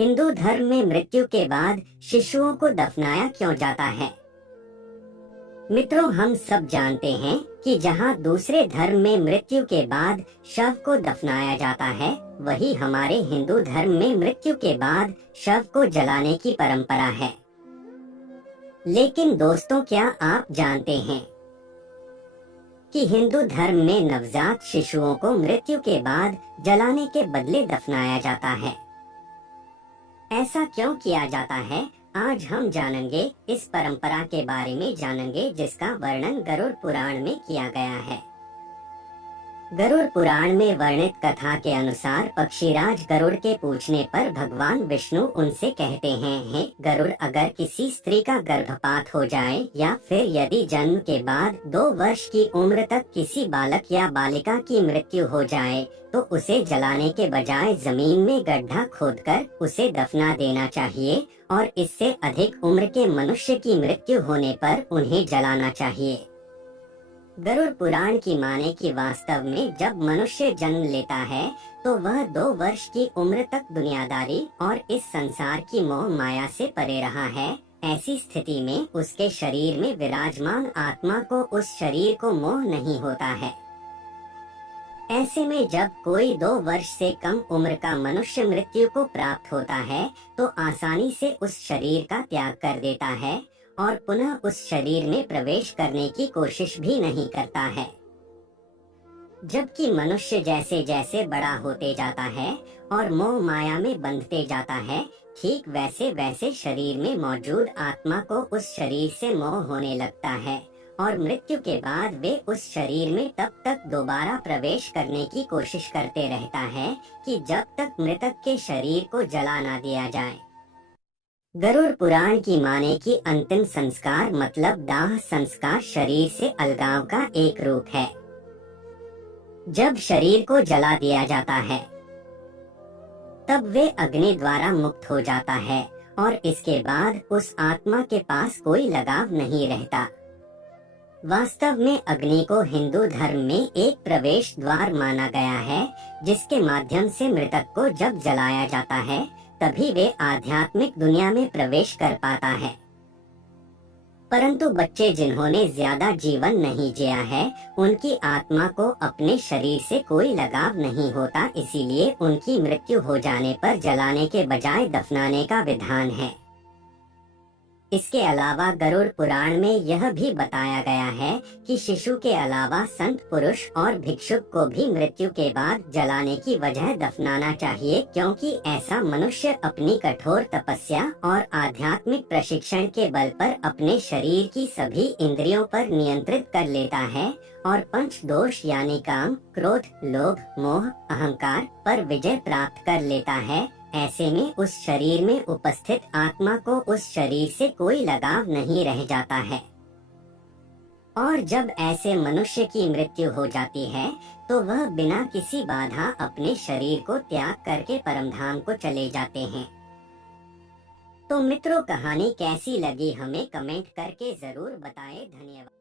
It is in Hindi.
हिंदू धर्म में मृत्यु के बाद शिशुओं को दफनाया क्यों जाता है? मित्रों, हम सब जानते हैं कि जहाँ दूसरे धर्म में मृत्यु के बाद शव को दफनाया जाता है, वही हमारे हिंदू धर्म में मृत्यु के बाद शव को जलाने की परंपरा है। लेकिन दोस्तों, क्या आप जानते हैं कि हिंदू धर्म में नवजात शिशुओं को मृत्यु के बाद जलाने के बदले दफनाया जाता है? ऐसा क्यों किया जाता है, आज हम जानेंगे। इस परंपरा के बारे में जानेंगे जिसका वर्णन गरुड़ पुराण में किया गया है। गरुड़ पुराण में वर्णित कथा के अनुसार पक्षीराज गरुड़ के पूछने पर भगवान विष्णु उनसे कहते हैं, हे गरुड़, अगर किसी स्त्री का गर्भपात हो जाए या फिर यदि जन्म के बाद 2 वर्ष की उम्र तक किसी बालक या बालिका की मृत्यु हो जाए तो उसे जलाने के बजाय जमीन में गड्ढा खोदकर उसे दफना देना चाहिए और इससे अधिक उम्र के मनुष्य की मृत्यु होने पर उन्हें जलाना चाहिए। गरुड़ पुराण की माने कि वास्तव में जब मनुष्य जन्म लेता है तो वह 2 वर्ष की उम्र तक दुनियादारी और इस संसार की मोह माया से परे रहा है। ऐसी स्थिति में उसके शरीर में विराजमान आत्मा को उस शरीर को मोह नहीं होता है। ऐसे में जब कोई 2 वर्ष से कम उम्र का मनुष्य मृत्यु को प्राप्त होता है तो आसानी से उस शरीर का त्याग कर देता है और पुनः उस शरीर में प्रवेश करने की कोशिश भी नहीं करता है। जबकि मनुष्य जैसे जैसे बड़ा होते जाता है और मोह माया में बंधते जाता है, ठीक वैसे वैसे शरीर में मौजूद आत्मा को उस शरीर से मोह होने लगता है और मृत्यु के बाद वे उस शरीर में तब तक दोबारा प्रवेश करने की कोशिश करते रहता है कि जब तक मृतक के शरीर को जला ना दिया जाए। गरुड़ पुराण की माने कि अंतिम संस्कार मतलब दाह संस्कार शरीर से अलगाव का एक रूप है। जब शरीर को जला दिया जाता है तब वे अग्नि द्वारा मुक्त हो जाता है और इसके बाद उस आत्मा के पास कोई लगाव नहीं रहता। वास्तव में अग्नि को हिंदू धर्म में एक प्रवेश द्वार माना गया है, जिसके माध्यम से मृतक को जब जलाया जाता है तभी वे आध्यात्मिक दुनिया में प्रवेश कर पाता है। परंतु बच्चे जिन्होंने ज्यादा जीवन नहीं जिया है, उनकी आत्मा को अपने शरीर से कोई लगाव नहीं होता, इसीलिए उनकी मृत्यु हो जाने पर जलाने के बजाय दफनाने का विधान है। इसके अलावा गरुड़ पुराण में यह भी बताया गया है कि शिशु के अलावा संत पुरुष और भिक्षुक को भी मृत्यु के बाद जलाने की वजह दफनाना चाहिए, क्योंकि ऐसा मनुष्य अपनी कठोर तपस्या और आध्यात्मिक प्रशिक्षण के बल पर अपने शरीर की सभी इंद्रियों पर नियंत्रित कर लेता है और पंच दोष यानी काम, क्रोध, लोभ, मोह, अहंकार पर विजय प्राप्त कर लेता है। ऐसे में उस शरीर में उपस्थित आत्मा को उस शरीर से कोई लगाव नहीं रह जाता है और जब ऐसे मनुष्य की मृत्यु हो जाती है तो वह बिना किसी बाधा अपने शरीर को त्याग करके परमधाम को चले जाते हैं। तो मित्रों, कहानी कैसी लगी हमें कमेंट करके जरूर बताएं। धन्यवाद।